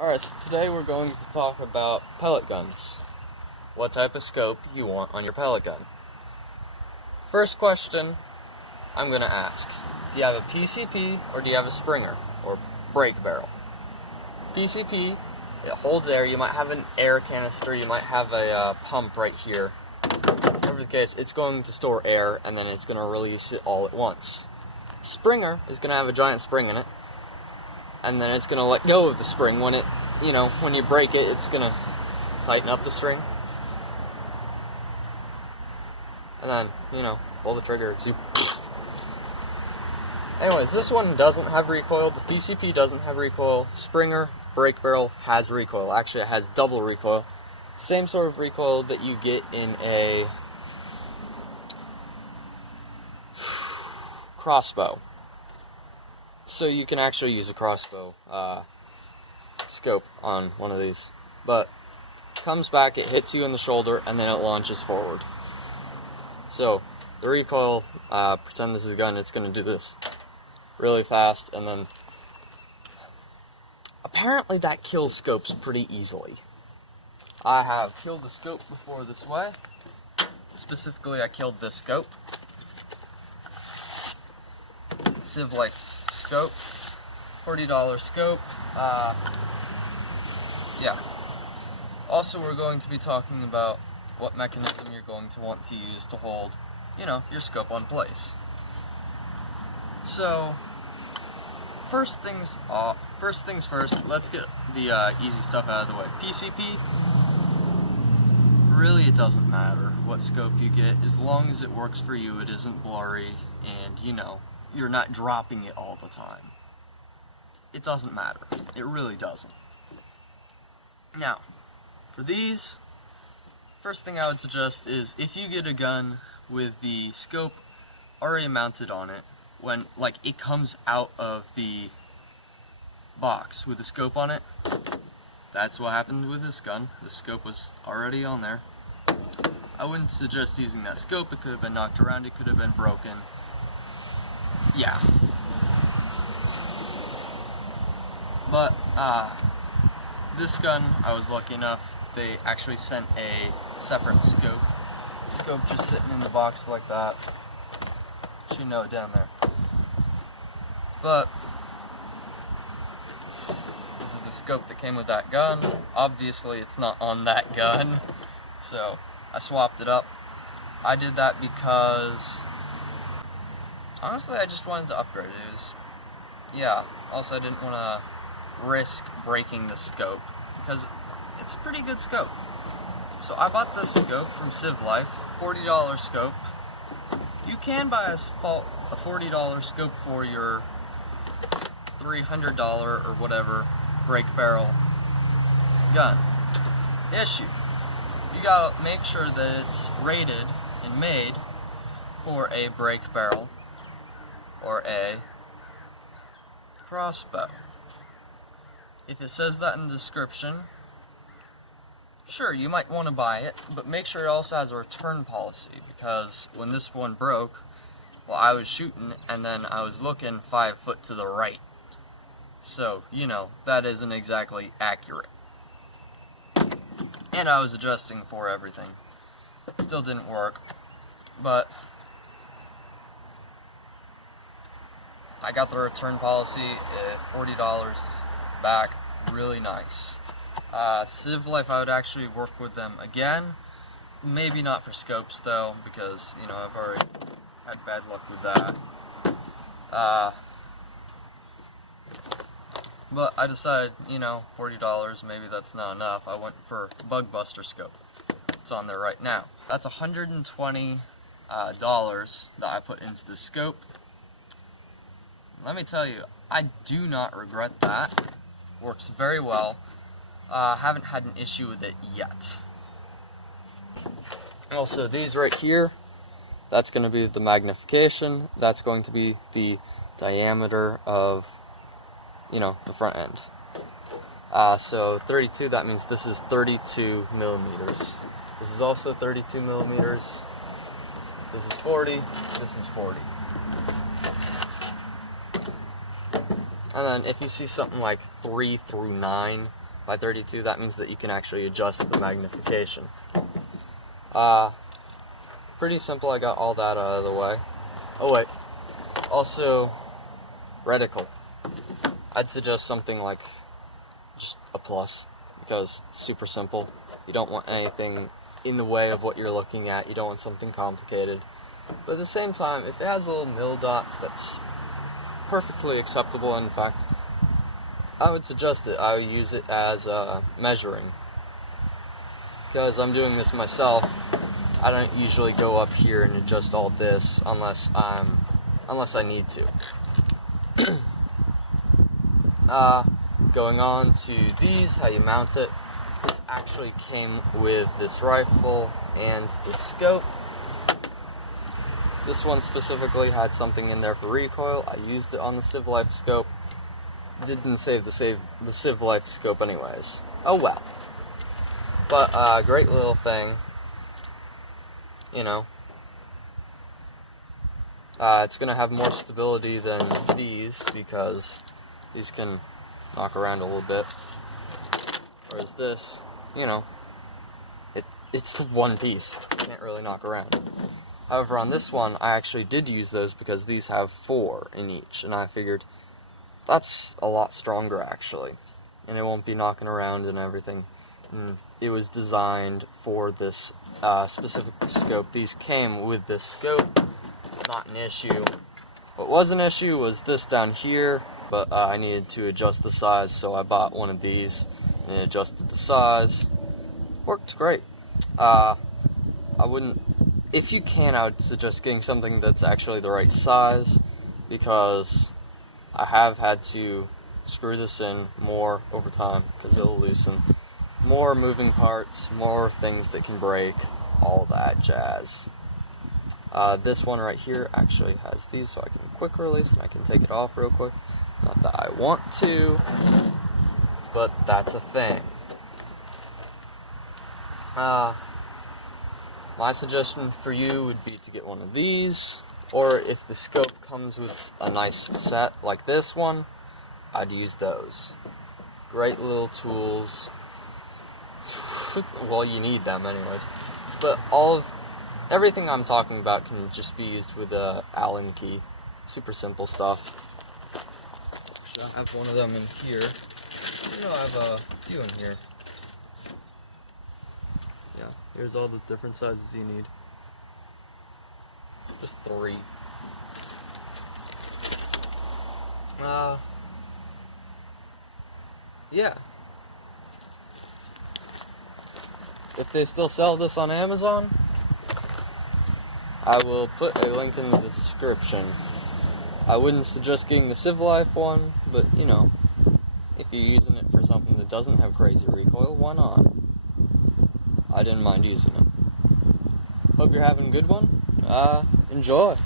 Alright, so today we're going to talk about pellet guns. What type of scope you want on your pellet gun. First question I'm going to ask. Do you have a PCP or do you have a Springer or break barrel? PCP, it holds air. You might have an air canister, you might have a pump right here. Whatever the case, it's going to store air and then it's going to release it all at once. Springer is going to have a giant spring in it, and then it's going to let go of the spring when it, when you break it, it's going to tighten up the string. And then, pull the trigger. Anyways, this one doesn't have recoil. The PCP doesn't have recoil. Springer break barrel has recoil. Actually, it has double recoil. Same sort of recoil that you get in a crossbow. So you can actually use a crossbow scope on one of these. But it comes back, it hits you in the shoulder, and then it launches forward. So the recoil, pretend this is a gun, it's going to do this really fast, and then apparently that kills scopes pretty easily. I have killed a scope before this way. Specifically, I killed this scope. Cvlife scope, $40 scope. Yeah. Also, we're going to be talking about what mechanism you're going to want to use to hold, your scope on place. So, first things first, let's get the easy stuff out of the way. PCP, really it doesn't matter what scope you get, as long as it works for you, it isn't blurry, and you're not dropping it all the time. It doesn't matter. It really doesn't. Now, for these, first thing I would suggest is if you get a gun with the scope already mounted on it, when it comes out of the box with the scope on it, that's what happened with this gun. The scope was already on there. I wouldn't suggest using that scope. It could have been knocked around, it could have been broken. Yeah. But this gun, I was lucky enough, they actually sent a separate scope. The scope just sitting in the box like that. You know it down there. But this is the scope that came with that gun. Obviously it's not on that gun, so I swapped it up. I did that because honestly I just wanted to upgrade it. Also I didn't want to risk breaking the scope because it's a pretty good scope. So I bought this scope from Cvlife, $40 scope. You can buy a $40 scope for your $300 or whatever break barrel gun. Issue: you gotta make sure that it's rated and made for a break barrel or a crossbow. If it says that in the description, sure, you might want to buy it, but make sure it also has a return policy, because when this one broke, I was shooting and then I was looking 5 foot to the right. So, that isn't exactly accurate. And I was adjusting for everything. Still didn't work, but I got the return policy, $40 back, really nice. Cvlife, I would actually work with them again. Maybe not for scopes though, because I've already had bad luck with that. But I decided, $40, maybe that's not enough. I went for Bugbuster scope. It's on there right now. That's $120 that I put into the scope. Let me tell you, I do not regret that. Works very well. Haven't had an issue with it yet. Also, these right here, that's going to be the magnification. That's going to be the diameter of, the front end. So 32, that means this is 32 millimeters. This is also 32 millimeters. This is 40. This is 40. And then if you see something like 3 through 9, by 32, that means that you can actually adjust the magnification. Pretty simple, I got all that out of the way. Oh wait, also, reticle. I'd suggest something like just a plus, because it's super simple. You don't want anything in the way of what you're looking at, you don't want something complicated. But at the same time, if it has little mil dots, that's perfectly acceptable. In fact, I would suggest it. I would use it as measuring. Because I'm doing this myself, I don't usually go up here and adjust all this unless I need to. Going on to these, how you mount it. This actually came with this rifle and the scope. This one specifically had something in there for recoil. I used it on the Cvlife scope. Didn't save the Cvlife scope anyways. Oh well. But great little thing. You know. It's gonna have more stability than these because these can knock around a little bit. Whereas this, you know, it's one piece. You can't really knock around. However, on this one, I actually did use those because these have 4 in each, and I figured that's a lot stronger actually, and it won't be knocking around and everything. And it was designed for this specific scope. These came with this scope, not an issue. What was an issue was this down here, but I needed to adjust the size, so I bought one of these and it adjusted the size. Worked great. I wouldn't, if you can, I would suggest getting something that's actually the right size, because I have had to screw this in more over time because it'll loosen. More moving parts, more things that can break, all that jazz. This one right here actually has these, so I can quick release and I can take it off real quick. Not that I want to, but that's a thing. My suggestion for you would be to get one of these, or if the scope comes with a nice set like this one, I'd use those. Great little tools. Well, you need them anyways. But everything I'm talking about can just be used with a Allen key. Super simple stuff. Actually, I have one of them in here. You know, I have a few in here. Yeah, here's all the different sizes you need. Just 3. Yeah. If they still sell this on Amazon, I will put a link in the description. I wouldn't suggest getting the Cvlife one, but you know, if you're using it for something that doesn't have crazy recoil, why not? I didn't mind using it. Hope you're having a good one. Enjoy.